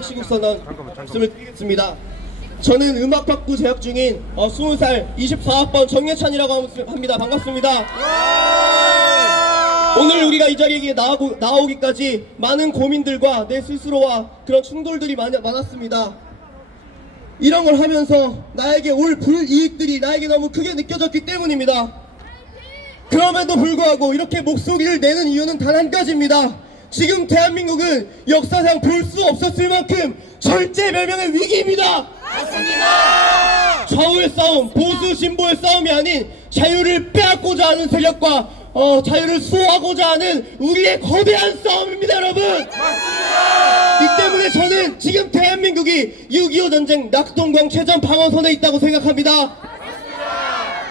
시국선언 말씀을 드리겠습니다. 저는 음악학부 재학 중인 20살 24학번 정예찬이라고 합니다. 반갑습니다. 오늘 우리가 이 자리에 나오기까지 많은 고민들과 내 스스로와 그런 충돌들이 많았습니다. 이런 걸 하면서 나에게 올 불이익들이 나에게 너무 크게 느껴졌기 때문입니다. 그럼에도 불구하고 이렇게 목소리를 내는 이유는 단 한 가지입니다. 지금 대한민국은 역사상 볼 수 없었을 만큼 절제멸명의 위기입니다. 맞습니다. 좌우의 싸움, 보수 진보의 싸움이 아닌 자유를 빼앗고자 하는 세력과 자유를 수호하고자 하는 우리의 거대한 싸움입니다, 여러분. 맞습니다. 이 때문에 저는 지금 대한민국이 6.25 전쟁 낙동강 최전 방어선에 있다고 생각합니다.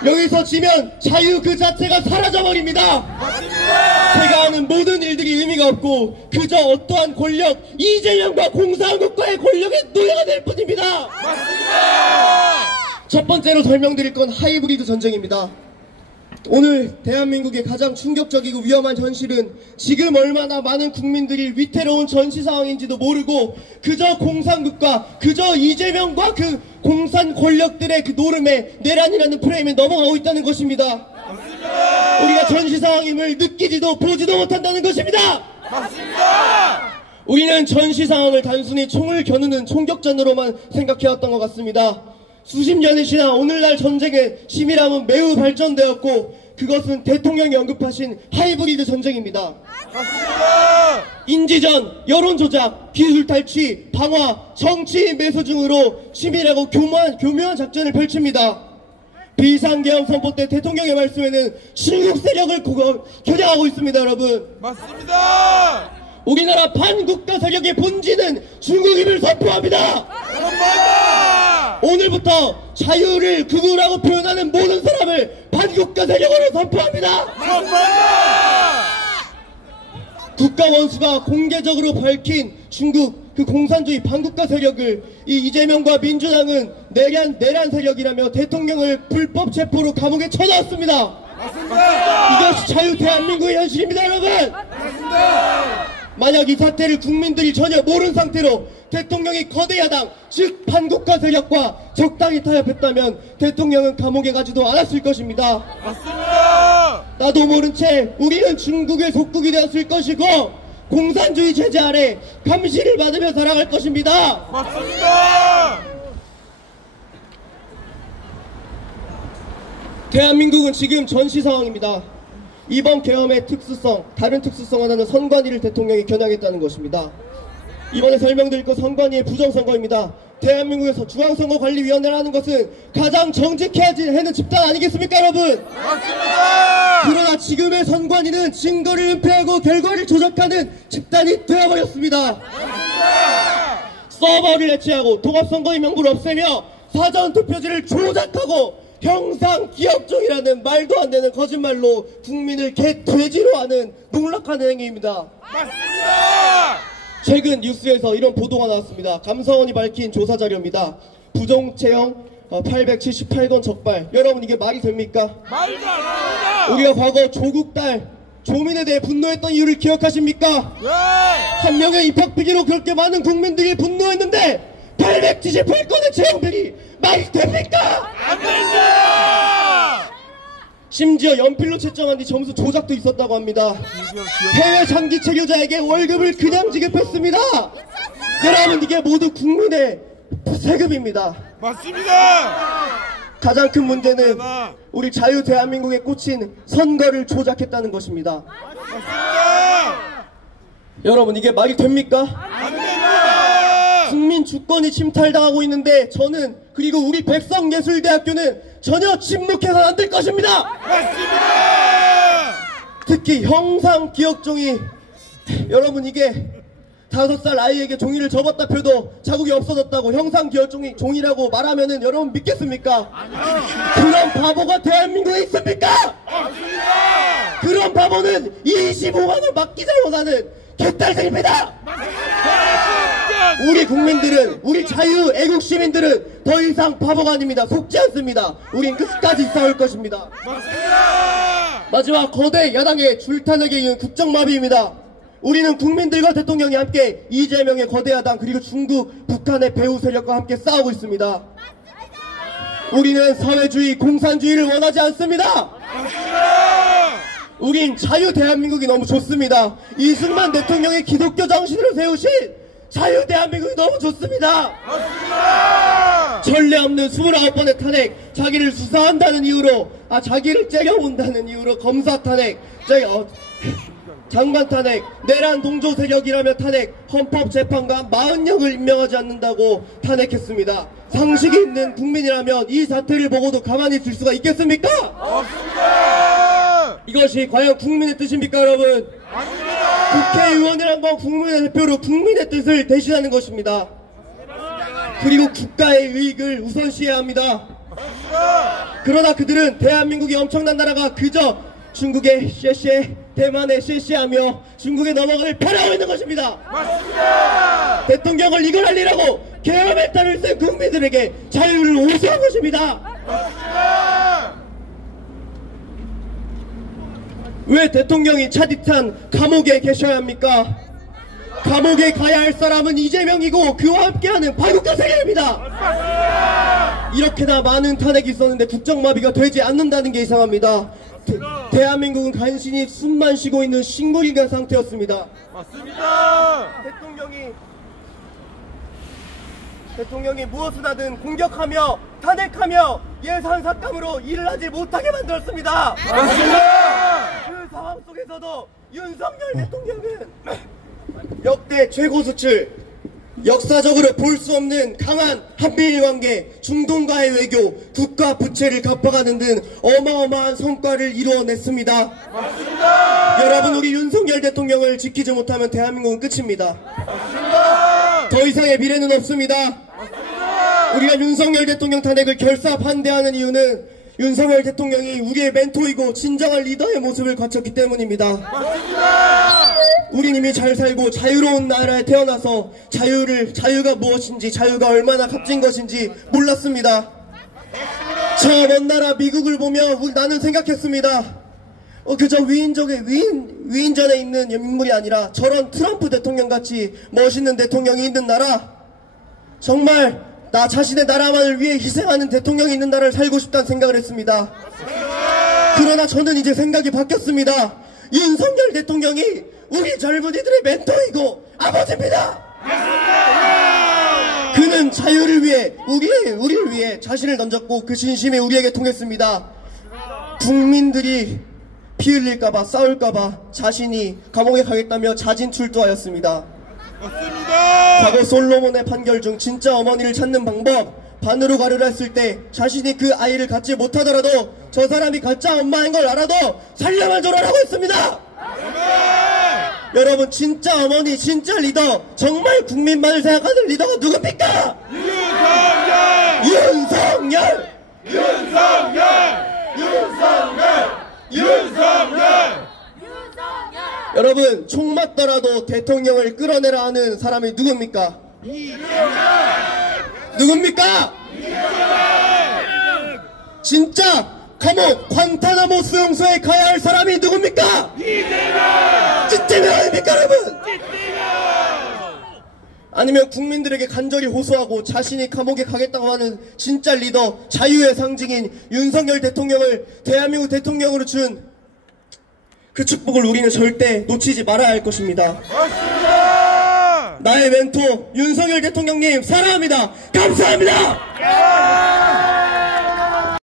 여기서 지면 자유 그 자체가 사라져버립니다. 맞습니다. 제가 하는 모든 일들이 의미가 없고 그저 어떠한 권력, 이재명과 공산국가의 권력의 노예가 될 뿐입니다. 맞습니다. 첫 번째로 설명드릴 건 하이브리드 전쟁입니다. 오늘 대한민국의 가장 충격적이고 위험한 현실은 지금 얼마나 많은 국민들이 위태로운 전시 상황인지도 모르고 그저 공산국가, 그저 이재명과 그 공산 권력들의 그 노름에 내란이라는 프레임에 넘어가고 있다는 것입니다. 맞습니다. 우리가 전시 상황임을 느끼지도 보지도 못한다는 것입니다. 맞습니다. 우리는 전시 상황을 단순히 총을 겨누는 총격전으로만 생각해왔던 것 같습니다. 수십 년이 지나 오늘날 전쟁의 심이람은 매우 발전되었고 그것은 대통령이 언급하신 하이브리드 전쟁입니다. 맞습니다. 인지전, 여론조작, 기술 탈취, 방화, 정치 매수 중으로 치밀하고 교묘한 작전을 펼칩니다. 비상계엄 선포 때 대통령의 말씀에는 중국 세력을 겨냥하고 있습니다, 여러분. 맞습니다. 우리나라 반국가 세력의 본질은 중국임을 선포합니다. 맞습니다. 오늘부터 자유를 극우라고 표현하는 모든 사람을 반국가 세력으로 선포합니다. 맞습니다. 국가 원수가 공개적으로 밝힌 중국 그 공산주의 반국가 세력을 이재명과 민주당은 내란 세력이라며 대통령을 불법 체포로 감옥에 쳐넣었습니다. 맞습니다. 이것이 자유 대한민국의 현실입니다, 여러분. 맞습니다. 만약 이 사태를 국민들이 전혀 모르는 상태로 대통령이 거대 야당, 즉 반국가 세력과 적당히 타협했다면 대통령은 감옥에 가지도 않았을 것입니다. 맞습니다. 나도 모른 채 우리는 중국의 속국이 되었을 것이고 공산주의 제재 아래 감시를 받으며 살아갈 것입니다. 맞습니다. 대한민국은 지금 전시 상황입니다. 이번 계엄의 특수성, 다른 특수성 하나는 선관위를 대통령이 겨냥했다는 것입니다. 이번에 설명드릴 것 선관위의 부정선거입니다. 대한민국에서 중앙선거관리위원회라는 것은 가장 정직해야 하는 집단 아니겠습니까, 여러분? 맞습니다. 그러나 지금의 선관위는 증거를 은폐하고 결과를 조작하는 집단이 되어버렸습니다. 맞습니다. 서버를 해체하고 통합선거의 명부를 없애며 사전투표지를 조작하고 형상기억종이라는 말도 안 되는 거짓말로 국민을 개돼지로 하는 농락하는 행위입니다. 맞습니다. 최근 뉴스에서 이런 보도가 나왔습니다. 감사원이 밝힌 조사 자료입니다. 부정체형 878건 적발. 여러분 이게 말이 됩니까? 말도 안 됩니다. 우리가 과거 조국 딸 조민에 대해 분노했던 이유를 기억하십니까? 네. 한 명의 입학비리로 그렇게 많은 국민들이 분노했는데 878건의 채용비리 말이 됩니까? 안 됩니다! 심지어 연필로 채점한 뒤 점수 조작도 있었다고 합니다. 해외 장기 체류자에게 월급을 그냥 지급했습니다. 여러분 이게 모두 국민의 세금입니다. 맞습니다. 가장 큰 문제는 우리 자유 대한민국에 꽂힌 선거를 조작했다는 것입니다. 맞습니다. 여러분 이게 말이 됩니까? 안 됩니다. 국민 주권이 침탈당하고 있는데 저는 그리고 우리 백성예술대학교는 전혀 침묵해서는 안 될 것입니다. 맞습니다. 특히 형상기억종이 여러분 이게 5살 아이에게 종이를 접었다 펴도 자국이 없어졌다고 형상기억종이라고 말하면은 여러분 믿겠습니까? 그런 바보가 대한민국에 있습니까? 맞습니다. 그런 바보는 25만원 맞기 잘못하는 개딸들입니다. 우리 국민들은, 우리 자유 애국 시민들은 더 이상 바보가 아닙니다. 속지 않습니다. 우린 끝까지 싸울 것입니다. 맞습니다. 마지막 거대 야당의 줄타기에 이은 국정마비입니다. 우리는 국민들과 대통령이 함께 이재명의 거대 야당 그리고 중국, 북한의 배후 세력과 함께 싸우고 있습니다. 우리는 사회주의, 공산주의를 원하지 않습니다. 우린 자유 대한민국이 너무 좋습니다. 이승만 대통령이 기독교 정신으로 세우신 자유 대한민국이 너무 좋습니다. 전례 없는 29번의 탄핵, 자기를 수사한다는 이유로, 자기를 째려본다는 이유로 검사 탄핵, 장관 탄핵, 내란 동조 세력이라며 탄핵, 헌법재판관 40명을 임명하지 않는다고 탄핵했습니다. 상식이 있는 국민이라면 이 사태를 보고도 가만히 있을 수가 있겠습니까? 없습니다! 이것이 과연 국민의 뜻입니까, 여러분? 아닙니다! 국회의원이란 건 국민의 대표로 국민의 뜻을 대신하는 것입니다. 그리고 국가의 이익을 우선시해야 합니다. 그러나 그들은 대한민국이 엄청난 나라가 그저 중국의 쉐쉐, 대만의 쉐쉐하며 중국에 넘어가길 바라고 있는 것입니다. 맞습니다. 대통령을 이걸 알리라고 계엄의 딸을 쓴 국민들에게 자유를 오수한 것입니다. 맞습니다. 왜 대통령이 차디찬 감옥에 계셔야 합니까? 감옥에 가야 할 사람은 이재명이고 그와 함께하는 반국가 세력입니다. 맞습니다. 이렇게나 많은 탄핵이 있었는데 국정마비가 되지 않는다는 게 이상합니다. 대한민국은 간신히 숨만 쉬고 있는 식물인간 상태였습니다. 맞습니다. 대통령이 무엇을 하든 공격하며 탄핵하며 예산 삭감으로 일을 하지 못하게 만들었습니다. 맞습니다. 그 상황 속에서도 윤석열 대통령은 역대 최고 수출, 역사적으로 볼 수 없는 강한 한미일 관계, 중동과의 외교, 국가 부채를 갚아가는 등 어마어마한 성과를 이루어냈습니다. 맞습니다. 여러분, 우리 윤석열 대통령을 지키지 못하면 대한민국은 끝입니다. 맞습니다. 더 이상의 미래는 없습니다. 맞습니다. 우리가 윤석열 대통령 탄핵을 결사 반대하는 이유는 윤석열 대통령이 우리의 멘토이고 진정한 리더의 모습을 갖췄기 때문입니다. 맞습니다. 우린 이미 잘 살고 자유로운 나라에 태어나서 자유가 무엇인지, 자유가 얼마나 값진 것인지 몰랐습니다. 저 먼 나라 미국을 보며 나는 생각했습니다. 그저 위인전에 있는 인물이 아니라 저런 트럼프 대통령같이 멋있는 대통령이 있는 나라, 정말 나 자신의 나라만을 위해 희생하는 대통령이 있는 나라를 살고 싶다는 생각을 했습니다. 그러나 저는 이제 생각이 바뀌었습니다. 윤석열 대통령이 우리 젊은이들의 멘토이고 아버지입니다. 그는 자유를 위해 우리를 위해 자신을 던졌고 그 진심이 우리에게 통했습니다. 국민들이 피 흘릴까봐, 싸울까봐 자신이 감옥에 가겠다며 자진 출두하였습니다. 맞습니다. 과거 솔로몬의 판결 중 진짜 어머니를 찾는 방법, 반으로 가르라 했을 때 자신이 그 아이를 갖지 못하더라도 저 사람이 가짜 엄마인 걸 알아도 살려만 줘라라고 했습니다. 여러분, 진짜 어머니, 진짜 리더, 정말 국민만을 생각하는 리더가 누굽니까? 윤석열! 여러분, 총 맞더라도 대통령을 끌어내라 하는 사람이 누굽니까? 누굽니까? 진짜 감옥 관타나모 수용소에 가야 할 사람이 누굽니까? 찌찌명 아닙니까, 여러분? 아니면 국민들에게 간절히 호소하고 자신이 감옥에 가겠다고 하는 진짜 리더, 자유의 상징인 윤석열 대통령을 대한민국 대통령으로 준 그 축복을 우리는 절대 놓치지 말아야 할 것입니다. 맞습니다. 나의 멘토 윤석열 대통령님 사랑합니다. 감사합니다.